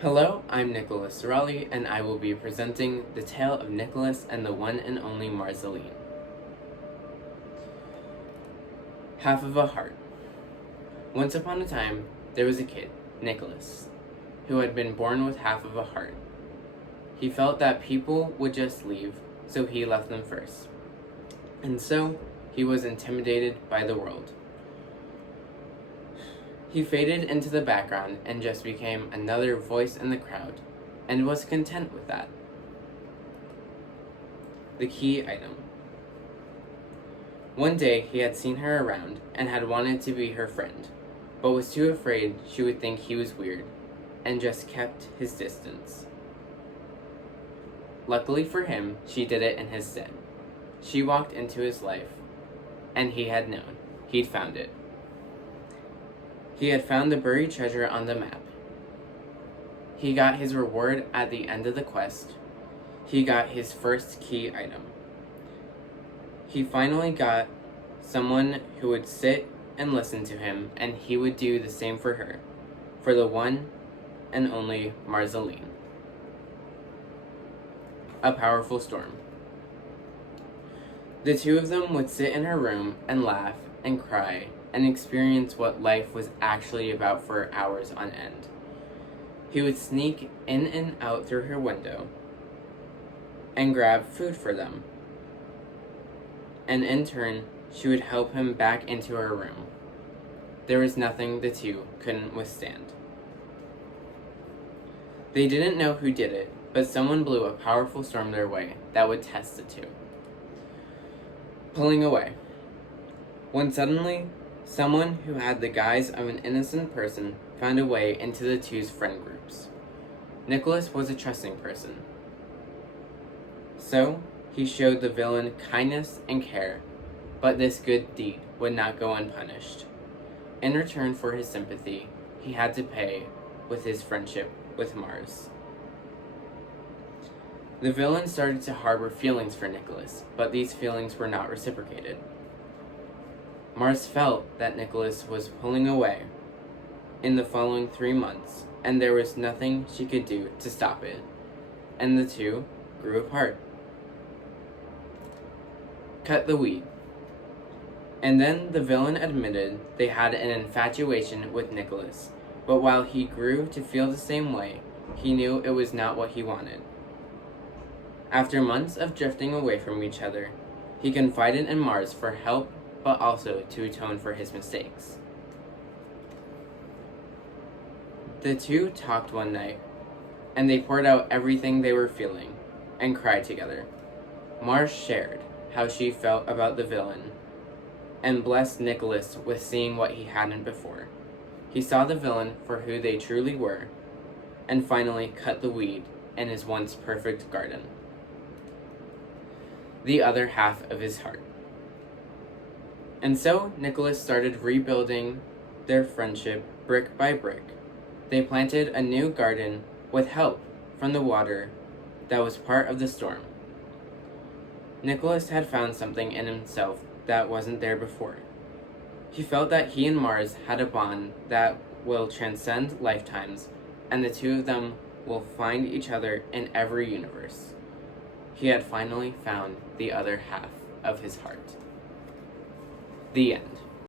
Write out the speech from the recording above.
Hello, I'm Nicholas Sorelli, and I will be presenting the tale of Nicholas and the one and only Marceline. Half of a heart. Once upon a time, there was a kid, Nicholas, who had been born with half of a heart. He felt that people would just leave, so he left them first. And so, he was intimidated by the world. He faded into the background and just became another voice in the crowd, and was content with that. The key item. One day he had seen her around and had wanted to be her friend, but was too afraid she would think he was weird, and just kept his distance. Luckily for him, she did it in his stead. She walked into his life, and he had known. He'd found it. He had found the buried treasure on the map. He got his reward at the end of the quest. He got his first key item. He finally got someone who would sit and listen to him, and he would do the same for her, for the one and only Marceline. A powerful storm. The two of them would sit in her room and laugh and cry and experience what life was actually about for hours on end. He would sneak in and out through her window and grab food for them. And in turn, she would help him back into her room. There was nothing the two couldn't withstand. They didn't know who did it, but someone blew a powerful storm their way that would test the two. Pulling away. When suddenly, someone who had the guise of an innocent person found a way into the two's friend groups. Nicholas was a trusting person. So, he showed the villain kindness and care, but this good deed would not go unpunished. In return for his sympathy, he had to pay with his friendship with Mars. The villain started to harbor feelings for Nicholas, but these feelings were not reciprocated. Mars felt that Nicholas was pulling away in the following 3 months, and there was nothing she could do to stop it, and the two grew apart. Cut the weed. And then the villain admitted they had an infatuation with Nicholas, but while he grew to feel the same way, he knew it was not what he wanted. After months of drifting away from each other, he confided in Mars for help, but also to atone for his mistakes. The two talked one night, and they poured out everything they were feeling, and cried together. Mars shared how she felt about the villain, and blessed Nicholas with seeing what he hadn't before. He saw the villain for who they truly were, and finally cut the weed in his once perfect garden. The other half of his heart. And so Nicholas started rebuilding their friendship brick by brick. They planted a new garden with help from the water that was part of the storm. Nicholas had found something in himself that wasn't there before. He felt that he and Mars had a bond that will transcend lifetimes, and the two of them will find each other in every universe. He had finally found the other half of his heart. The end.